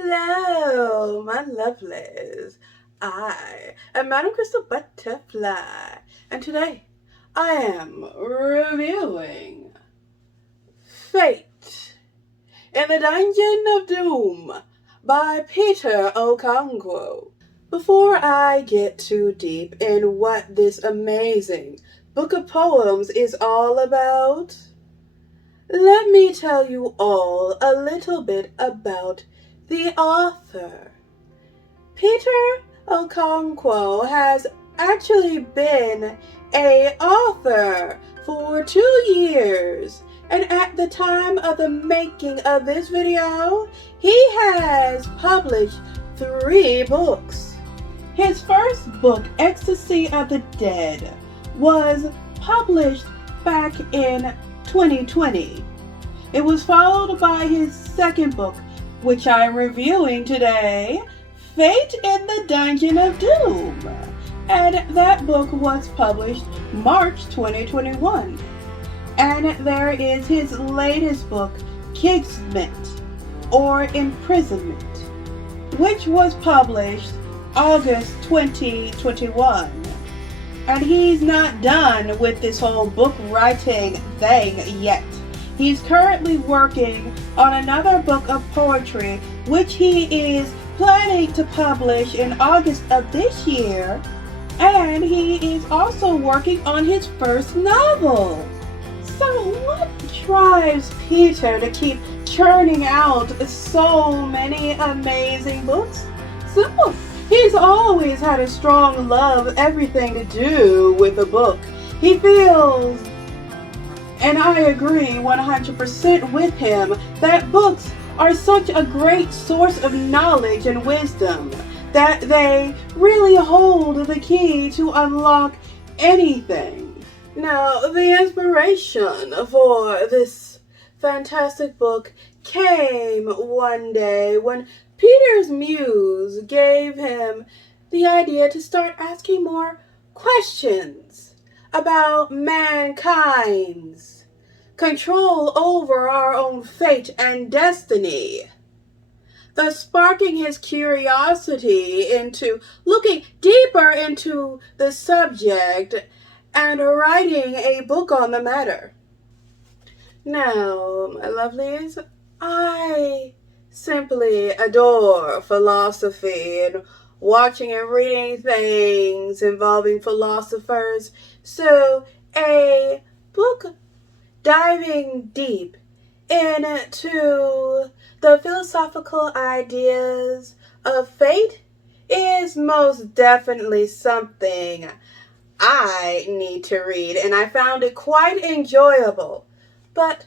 Hello, my lovelies. I am Madam Crystal Butterfly, and today I am reviewing Fate in the Dungeon of Doom by Peter Okonkwo. Before I get too deep in what this amazing book of poems is all about, let me tell you all a little bit about the author. Peter Okonkwo has actually been an author for 2 years, and at the time of the making of this video, he has published 3 books. His first book, Ecstasy of the Dead, was published back in 2020. It was followed by his second book, which I'm reviewing today, Fate in the Dungeon of Doom. And that book was published March 2021. And there is his latest book, Kismet, or Imprisonment, which was published August 2021. And he's not done with this whole book writing thing yet. He's currently working on another book of poetry, which he is planning to publish in August of this year. And he is also working on his first novel. So what drives Peter to keep churning out so many amazing books? Simple. He's always had a strong love of everything to do with a book. He feels, and I agree 100% with him, that books are such a great source of knowledge and wisdom that they really hold the key to unlock anything. Now, the inspiration for this fantastic book came one day when Peter's muse gave him the idea to start asking more questions about mankind's control over our own fate and destiny, thus sparking his curiosity into looking deeper into the subject and writing a book on the matter. Now, my lovelies, I simply adore philosophy and watching and reading things involving philosophers. So a book diving deep into the philosophical ideas of fate is most definitely something I need to read, and I found it quite enjoyable. But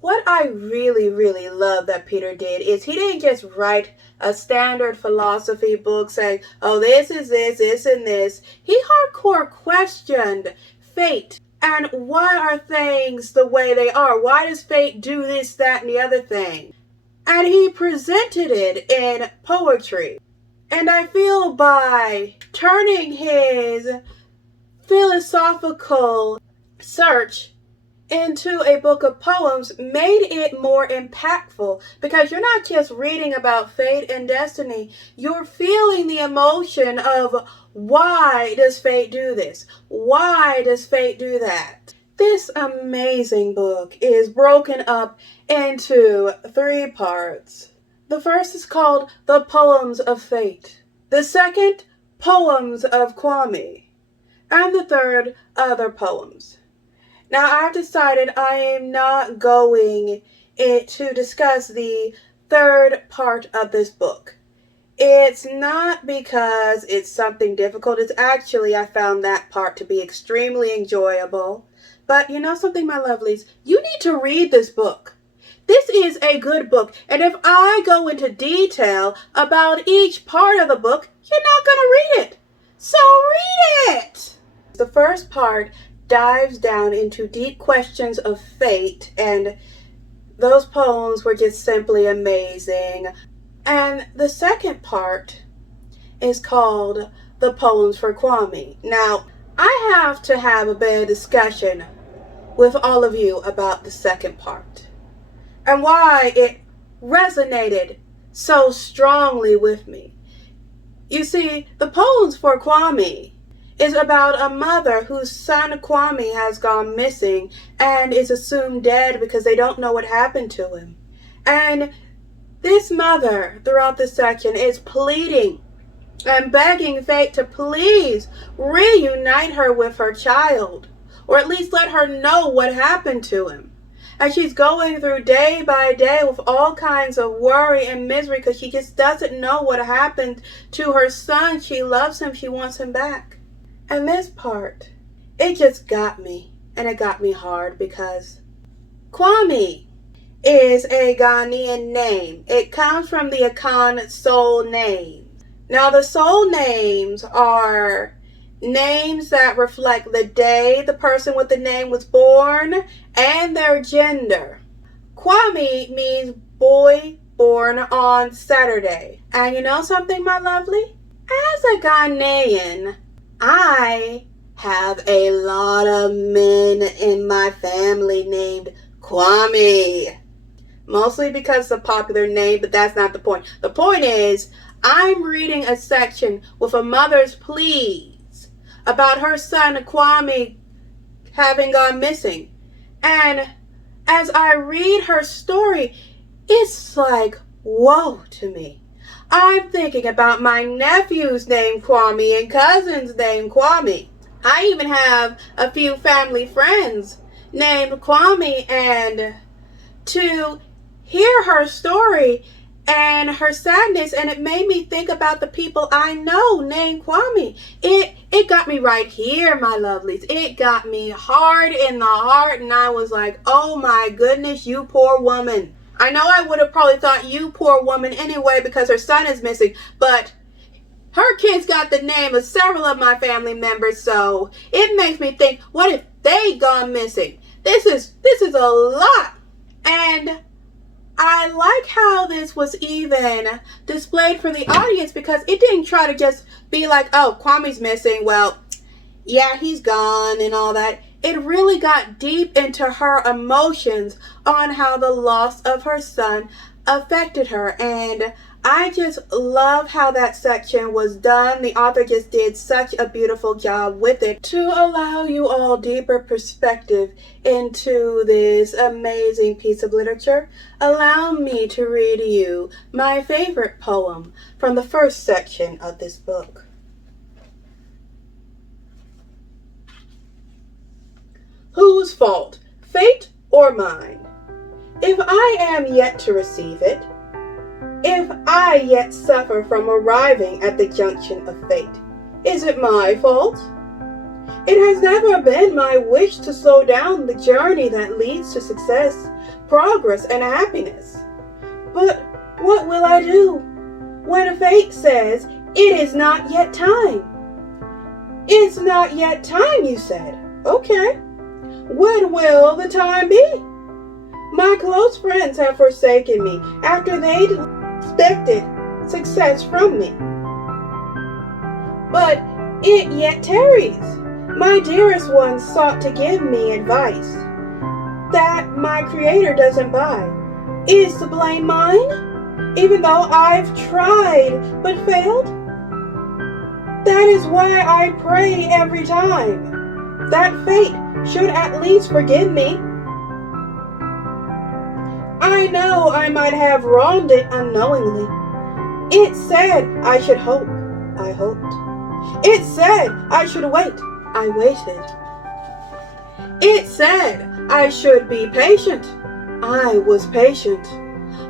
what I really love that Peter did is he didn't just write a standard philosophy book saying, oh, this is this and this. He hardcore questioned fate and why are things the way they are? Why does fate do this, that, and the other thing? And he presented it in poetry. And I feel by turning his philosophical search into a book of poems made it more impactful, because you're not just reading about fate and destiny, you're feeling the emotion of why does fate do this? Why does fate do that? This amazing book is broken up into 3 parts. The first is called The Poems of Fate. The second, Poems of Kwame. And the third, Other Poems. Now, I've decided I am not going to discuss the third part of this book. It's not because it's something difficult. It's actually, I found that part to be extremely enjoyable. But you know something, my lovelies? You need to read this book. This is a good book. And if I go into detail about each part of the book, you're not going to read it. So read it! The first part dives down into deep questions of fate, and those poems were just simply amazing. And the second part is called The Poems for Kwame. Now, I have to have a bit of discussion with all of you about the second part and why it resonated so strongly with me. You see, the poems for Kwame is about a mother whose son Kwame has gone missing and is assumed dead because they don't know what happened to him. And this mother, throughout this section, is pleading and begging fate to please reunite her with her child, or at least let her know what happened to him. And she's going through day by day with all kinds of worry and misery because she just doesn't know what happened to her son. She loves him. She wants him back. And this part, it just got me. And it got me hard because Kwame is a Ghanaian name. It comes from the Akan soul names. Now, the soul names are names that reflect the day the person with the name was born and their gender. Kwame means boy born on Saturday. And you know something, my lovely? As a Ghanaian, I have a lot of men in my family named Kwame. Mostly because it's a popular name, but that's not the point. The point is, I'm reading a section with a mother's pleas about her son Kwame having gone missing. And as I read her story, it's like, whoa to me. I'm thinking about my nephews named Kwame and cousins named Kwame. I even have a few family friends named Kwame, and to hear her story and her sadness, and it made me think about the people I know named Kwame. It got me right here, my lovelies. It got me hard in the heart, and I was like, oh my goodness, you poor woman. I know I would have probably thought you poor woman anyway because her son is missing, but her kids got the name of several of my family members, so it makes me think, what if they gone missing? This is a lot. And I like how this was even displayed for the audience because it didn't try to just be like, oh, Kwame's missing. Well, yeah, he's gone and all that. It really got deep into her emotions on how the loss of her son affected her. And I just love how that section was done. The author just did such a beautiful job with it to allow you all deeper perspective into this amazing piece of literature. Allow me to read you my favorite poem from the first section of this book. Whose fault, fate or mine? If I am yet to receive it, if I yet suffer from arriving at the junction of fate, is it my fault? It has never been my wish to slow down the journey that leads to success, progress, and happiness. But what will I do when fate says it is not yet time? It's not yet time, you said. Okay. When will the time be? My close friends have forsaken me after they'd expected success from me. But it yet tarries. My dearest ones sought to give me advice that my Creator doesn't buy. Is the blame mine, even though I've tried but failed? That is why I pray every time that fate should at least forgive me. I know I might have wronged it unknowingly. It said I should hope. I hoped. It said I should wait. I waited. It said I should be patient. I was patient.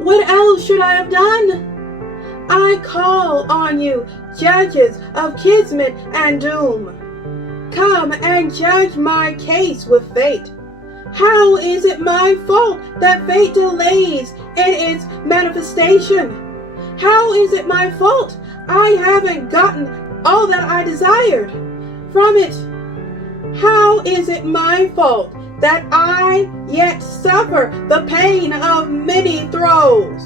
What else should I have done? I call on you, judges of kismet and doom. Come and judge my case with fate. How is it my fault that fate delays in its manifestation? How is it my fault I haven't gotten all that I desired from it? How is it my fault that I yet suffer the pain of many throes?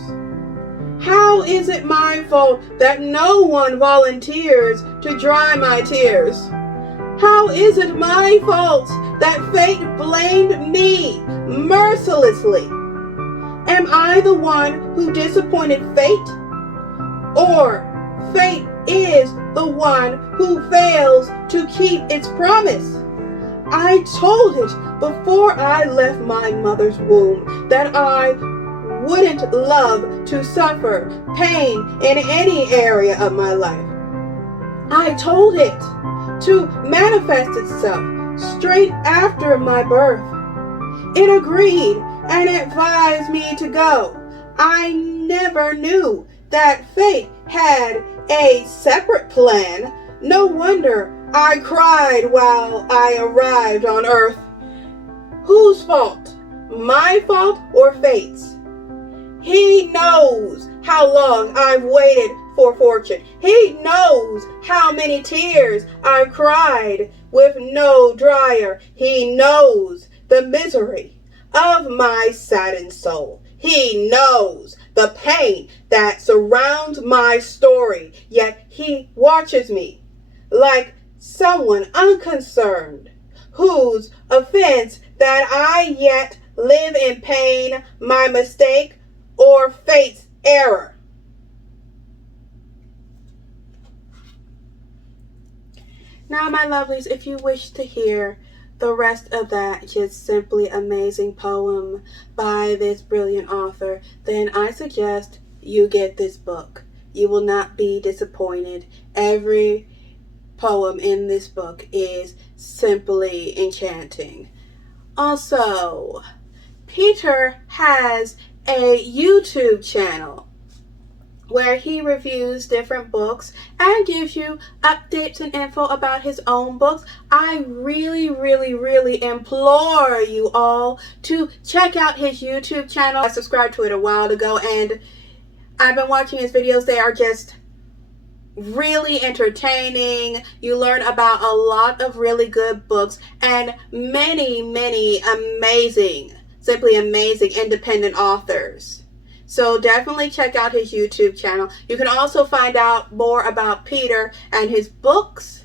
How is it my fault that no one volunteers to dry my tears? How is it my fault that fate blamed me mercilessly? Am I the one who disappointed fate or fate is the one who fails to keep its promise. I told it before I left my mother's womb that I wouldn't love to suffer pain in any area of my life. I told it to manifest itself straight after my birth. It agreed and advised me to go. I never knew that fate had a separate plan. No wonder I cried while I arrived on earth. Whose fault? My fault or fate's? He knows how long I've waited for fortune. He knows how many tears I've cried with no dryer. He knows the misery of my saddened soul. He knows the pain that surrounds my story, yet he watches me like someone unconcerned, whose offense that I yet live in pain, my mistake, or fate's error. Now, my lovelies, if you wish to hear the rest of that just simply amazing poem by this brilliant author, then I suggest you get this book. You will not be disappointed. Every poem in this book is simply enchanting. Also, Peter has a YouTube channel where he reviews different books and gives you updates and info about his own books. I really, really, really implore you all to check out his YouTube channel. I subscribed to it a while ago and I've been watching his videos. They are just really entertaining. You learn about a lot of really good books and many, many amazing, simply amazing independent authors. So definitely check out his YouTube channel. You can also find out more about Peter and his books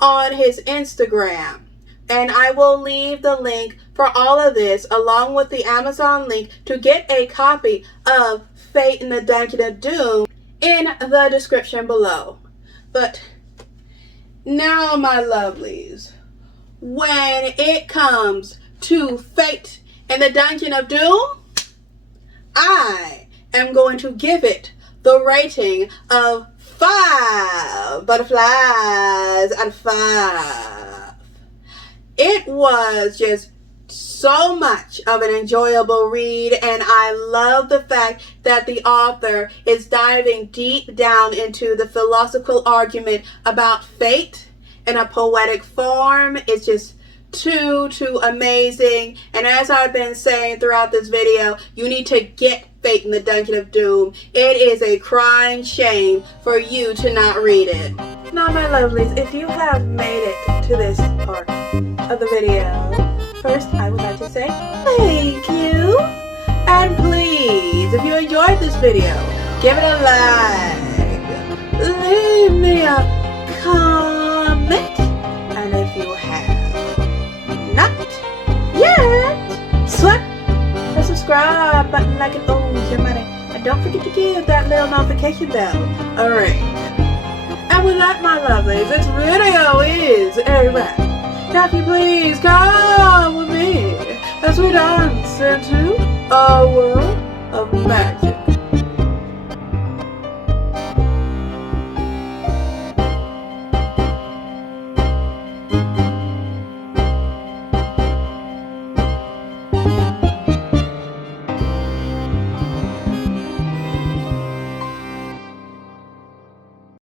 on his Instagram. And I will leave the link for all of this along with the Amazon link to get a copy of Fate in the Dungeon of Doom in the description below. But now, my lovelies, when it comes to Fate in the Dungeon of Doom, I am going to give it the rating of 5 butterflies out of 5. It was just so much of an enjoyable read, and I love the fact that the author is diving deep down into the philosophical argument about fate in a poetic form. It's just too amazing. And as I've been saying throughout this video, you need to get Fate in the Dungeon of Doom. It is a crying shame for you to not read it. Now, my lovelies, if you have made it to this part of the video, first I would like to say thank you. And please, if you enjoyed this video, give it a like, leave me a comment, and if you have not yet, slap the subscribe button like it owes your money. And don't forget to give that little notification bell a ring. And with that, my lovelies, this video is a wrap. Now, if you please come with me as we dance into a world of magic.